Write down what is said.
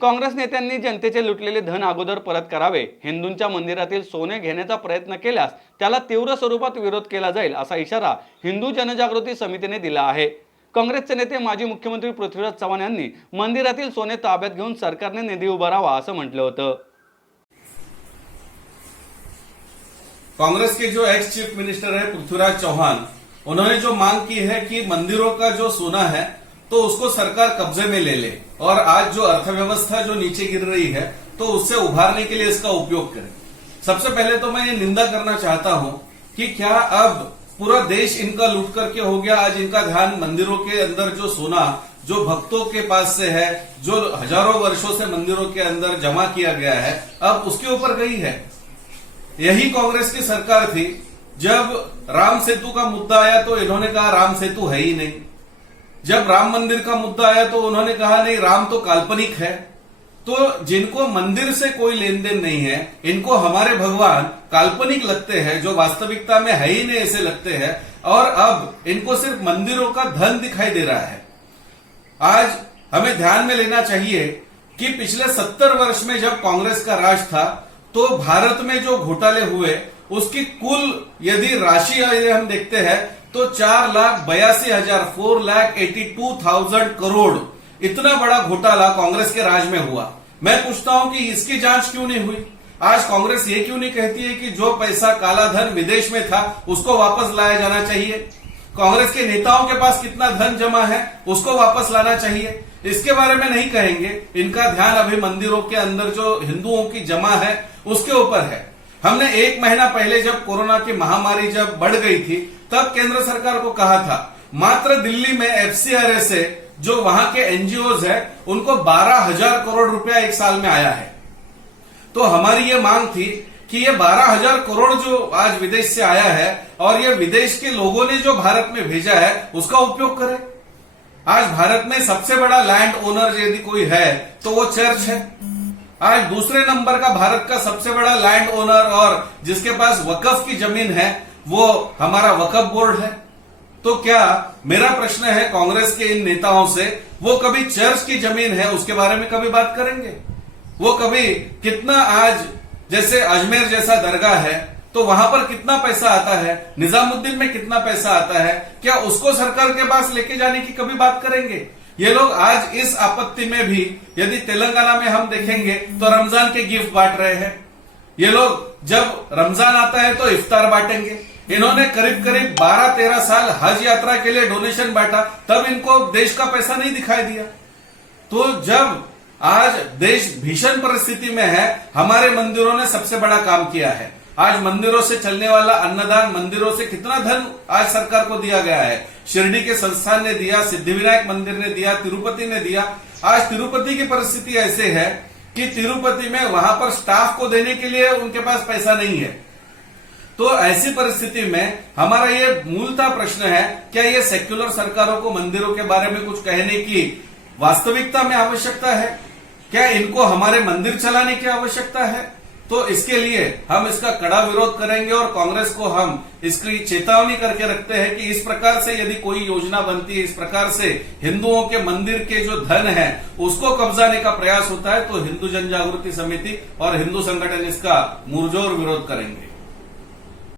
काँग्रेस नेत्यांनी जनतेचे लुटलेले धन अगोदर परत करावे, हिंदूंच्या मंदिरातील सोने घेण्याचा प्रयत्न केल्यास त्याला तीव्र स्वरूपात विरोध केला जाईल असा इशारा हिंदू जनजागृती समितीने दिला आहे। काँग्रेसचे नेते माजी मुख्यमंत्री पृथ्वीराज चव्हाण यांनी मंदिरातील सोने ताब्यात घेऊन सरकारने निधी उभारावा असं म्हटलं होतं। कांग्रेस के जो एक्स चीफ मिनिस्टर है पृथ्वीराज चौहान, उन्होंने जो मांग की है कि मंदिरों का जो सोना है तो उसको सरकार कब्जे में ले ले और आज जो अर्थव्यवस्था जो नीचे गिर रही है तो उससे उभारने के लिए इसका उपयोग करें। सबसे पहले तो मैं ये निंदा करना चाहता हूं कि क्या अब पूरा देश इनका लूट करके हो गया। आज इनका ध्यान मंदिरों के अंदर जो सोना जो भक्तों के पास से है, जो हजारों वर्षों से मंदिरों के अंदर जमा किया गया है, अब उसके ऊपर गई है। यही कांग्रेस की सरकार थी, जब राम सेतु का मुद्दा आया तो इन्होंने कहा राम सेतु है ही नहीं। जब राम मंदिर का मुद्दा आया तो उन्होंने कहा नहीं, राम तो काल्पनिक है। तो जिनको मंदिर से कोई लेन देन नहीं है, इनको हमारे भगवान काल्पनिक लगते हैं, जो वास्तविकता में है ही नहीं ऐसे लगते हैं, और अब इनको सिर्फ मंदिरों का धन दिखाई दे रहा है। आज हमें ध्यान में लेना चाहिए कि पिछले 70 वर्ष में जब कांग्रेस का राज था तो भारत में जो घोटाले हुए उसकी कुल यदि राशि हम देखते हैं तो 4,82,482,000 करोड़, इतना बड़ा घोटाला कांग्रेस के राज में हुआ। मैं पूछता हूं कि इसकी जांच क्यों नहीं हुई। आज कांग्रेस ये क्यों नहीं कहती है कि जो पैसा काला धन विदेश में था उसको वापस लाया जाना चाहिए। कांग्रेस के नेताओं के पास कितना धन जमा है उसको वापस लाना चाहिए। इसके बारे में नहीं कहेंगे। इनका ध्यान अभी मंदिरों के अंदर जो हिंदुओं की जमा है उसके ऊपर है। हमने 1 महीना पहले जब कोरोना की महामारी जब बढ़ गई थी तब केंद्र सरकार को कहा था, मात्र दिल्ली में एफसीआरए से जो वहां के एनजीओज है उनको 12,000 करोड़ रुपया एक साल में आया है। तो हमारी ये मांग थी कि ये 12,000 करोड़ जो आज विदेश से आया है और ये विदेश के लोगों ने जो भारत में भेजा है उसका उपयोग करें। आज भारत में सबसे बड़ा लैंड ओनर यदि कोई है तो वो चर्च है। आज दूसरे नंबर का भारत का सबसे बड़ा लैंड ओनर और जिसके पास वकफ की जमीन है वो हमारा वकफ बोर्ड है। तो क्या मेरा प्रश्न है कांग्रेस के इन नेताओं से, वो कभी चर्च की जमीन है उसके बारे में कभी बात करेंगे? वो कभी कितना आज जैसे अजमेर जैसा दरगाह है तो वहां पर कितना पैसा आता है, निजामुद्दीन में कितना पैसा आता है, क्या उसको सरकार के पास लेके जाने की कभी बात करेंगे? ये लोग आज इस आपत्ति में भी यदि तेलंगाना में हम देखेंगे तो रमजान के गिफ्ट बांट रहे हैं। ये लोग जब रमजान आता है तो इफ्तार बांटेंगे। इन्होंने करीब करीब 12-13 साल हज यात्रा के लिए डोनेशन बांटा, तब इनको देश का पैसा नहीं दिखाई दिया। तो जब आज देश भीषण परिस्थिति में है, हमारे मंदिरों ने सबसे बड़ा काम किया है। आज मंदिरों से चलने वाला अन्नदान, मंदिरों से कितना धन आज सरकार को दिया गया है। शिरडी के संस्थान ने दिया, सिद्धिविनायक मंदिर ने दिया, तिरुपति ने दिया। आज तिरुपति की परिस्थिति ऐसे है कि तिरुपति में वहां पर स्टाफ को देने के लिए उनके पास पैसा नहीं है। तो ऐसी परिस्थिति में हमारा ये मूलतः प्रश्न है, क्या ये सेक्युलर सरकारों को मंदिरों के बारे में कुछ कहने की वास्तविकता में आवश्यकता है? क्या इनको हमारे मंदिर चलाने की आवश्यकता है? तो इसके लिए हम इसका कड़ा विरोध करेंगे और कांग्रेस को हम इसकी चेतावनी करके रखते हैं कि इस प्रकार से यदि कोई योजना बनती है, इस प्रकार से हिंदुओं के मंदिर के जो धन है उसको कब्जाने का प्रयास होता है, तो हिंदू जनजागृति समिति और हिंदू संगठन इसका मुरझोर विरोध करेंगे।